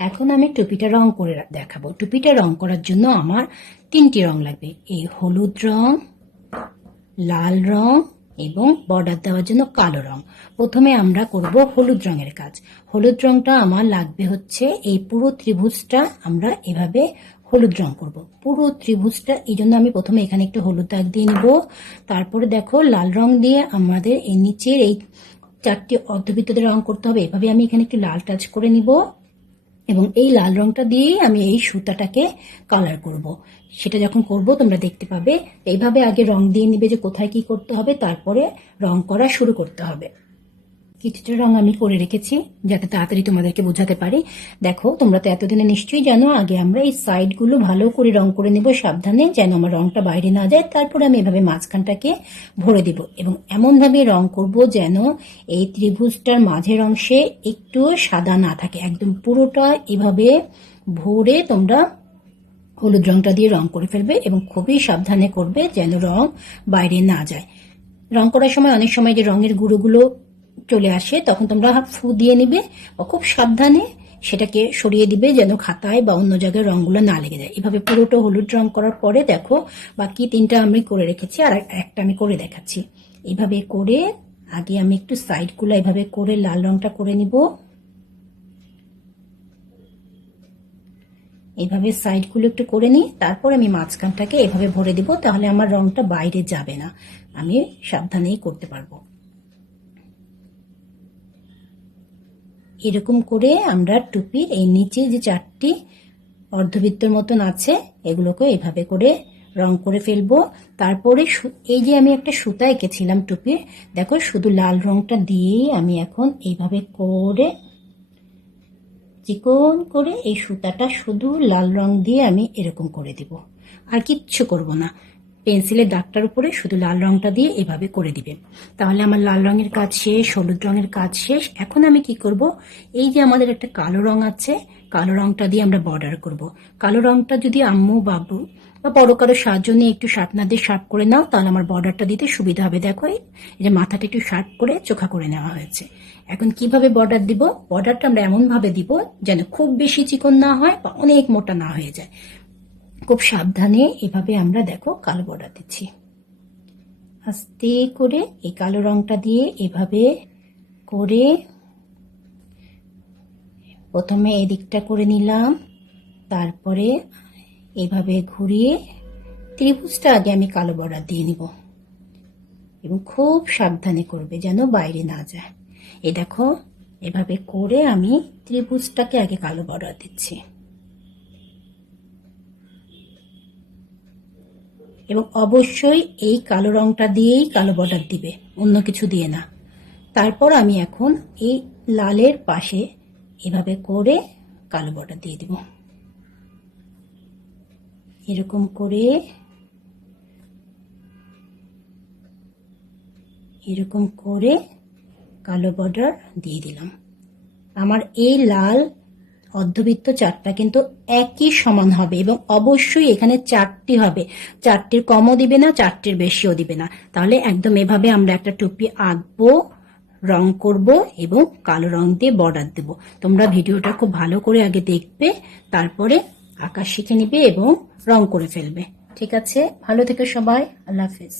এখন আমি টুপিটা রং করে দেখাবো। টুপিটা রং করার জন্য আমার 3টি রং লাগবে, এই হলুদ রং, লাল রং এবং বর্ডার দেওয়ার জন্য কালো রং। প্রথমে আমরা করব হলুদ রঙের কাজ। হলুদ রংটা আমার লাগবে হচ্ছে এই পুরো ত্রিভুজটা আমরা এভাবে হলুদ রং করব, পুরো ত্রিভুজটা। এই জন্য আমি প্রথমে এখানে একটু হলুদ দাগ দিয়ে নিব। তারপরে দেখো লাল রং দিয়ে আমাদের এই নিচের এই 4টি অর্ধবৃত্ততে রং করতে হবে। এভাবে আমি এখানে একটু লাল টাচ করে নিব এবং এই লাল রংটা দিয়েই আমি এই সুতাটাকে কালার করব। সেটা যখন করব তোমরা দেখতে পাবে। এইভাবে আগে রং দিয়ে নিবে যে কোথায় কি করতে হবে, তারপরে রং করা শুরু করতে হবে। কিছুটা রং আমি করে রেখেছি যাতে তাড়াতাড়ি তোমাদেরকে বোঝাতে পারি। দেখো তোমরা তো এতদিনে নিশ্চয়ই জানো, আগে আমরা এই সাইডগুলো ভালো করে রং করে নেব সাবধানে, যেন আমার রংটা বাইরে না যায়। তারপরে আমি এভাবে মাঝখানটাকে ভরে দিব এবং এমনভাবে রং করব যেন এই ত্রিভুজটার মাঝের অংশে একটু সাদা না থাকে। একদম পুরোটা এভাবে ভরে তোমরা হলুদ রংটা দিয়ে রং করে ফেলবে এবং খুবই সাবধানে করবে যেন রং বাইরে না যায়। রং করার সময় অনেক সময় যে রঙের গুঁড়োগুলো চলে আসে, তখন তোমরা ফু দিয়ে নিবে বা খুব সাবধানে সেটাকে সরিয়ে দিবে যেন খাতায় বা অন্য জায়গায় রঙগুলো না লেগে যায়। এভাবে পুরোটা হলুদ রং করার পরে দেখো বাকি 3টা আমি করে রেখেছি, আর একটা আমি করে দেখাচ্ছি। এইভাবে করে আগে আমি একটু সাইডগুলো এভাবে করে লাল রংটা করে নিব। এইভাবে সাইডগুলো একটু করে নিই, তারপর আমি মাঝখানটাকে এভাবে ভরে দিব, তাহলে আমার রংটা বাইরে যাবে না, আমি সাবধানেই করতে পারবো। এরকম করে আমরা টুপির এই নিচে যে 4টি অর্ধবৃত্তের মতন আছে এগুলোকে এইভাবে করে রং করে ফেলবো। তারপরে এই যে আমি একটা সুতা এঁকেছিলাম টুপির, দেখো শুধু লাল রংটা দিয়েই আমি এখন এইভাবে করে চিকন করে এই সুতাটা শুধু লাল রং দিয়ে আমি এরকম করে দিব, আর কিচ্ছু করব না। পেন্সিলের দাগটার উপরে শুধু লাল রংটা দিয়ে এভাবে করে দিবে, তাহলে আমার লাল রঙের কাজ শেষ, হলুদ রঙের কাজ শেষ। এখন আমি কি করব, এই যে আমাদের একটা কালো রং আছে, কালো রংটা দিয়ে আমরা বর্ডার করব। কালো রংটা যদি আম্মু বাবু বা বড় কারো সাহায্য নিয়ে একটু শার্পনার দিয়ে শার্প করে নাও, তাহলে আমার বর্ডারটা দিতে সুবিধা হবে। দেখো এই যে মাথাটা একটু শার্প করে চোখা করে নেওয়া হয়েছে। এখন কিভাবে বর্ডার দিব, বর্ডারটা আমরা এমন ভাবে দিব যেন খুব বেশি চিকন না হয় বা অনেক মোটা না হয়ে যায়। খুব সাবধানে এভাবে আমরা দেখো কালো বর্ডার দিচ্ছি। আস্তে করে এই কালো রংটা দিয়ে এভাবে করে প্রথমে এদিকটা করে নিলাম, তারপরে এভাবে ঘুরিয়ে ত্রিভুজটা আগে আমি কালো বর্ডার দিয়ে নিব এবং খুব সাবধানে করবে যেন বাইরে না যায়। এই দেখো এভাবে করে আমি ত্রিভুজটাকে আগে কালো বর্ডার দিচ্ছি এবং অবশ্যই এই কালো রংটা দিয়েই কালো বর্ডার দিবে, অন্য কিছু দিয়ে না। তারপর আমি এখন এই লালের পাশে এভাবে করে কালো বর্ডার দিয়ে দিব। এরকম করে কালো বর্ডার দিয়ে দিলাম। আমার এই লাল অর্ধবৃত্ত 4টা কিন্তু একই সমান হবে এবং অবশ্যই এখানে 4টি হবে, 4টির কমও দিবে না, 4টির বেশিও দিবে না। তাহলে একদম এভাবে আমরা একটা টুপি আঁকবো, রং করব এবং কালো রং দিয়ে বর্ডার দেব। তোমরা ভিডিওটা খুব ভালো করে আগে দেখবে, তারপরে আঁকা শিখে নিবে এবং রং করে ফেলবে। ঠিক আছে, ভালো থেকো সবাই, আল্লাহ হাফেজ।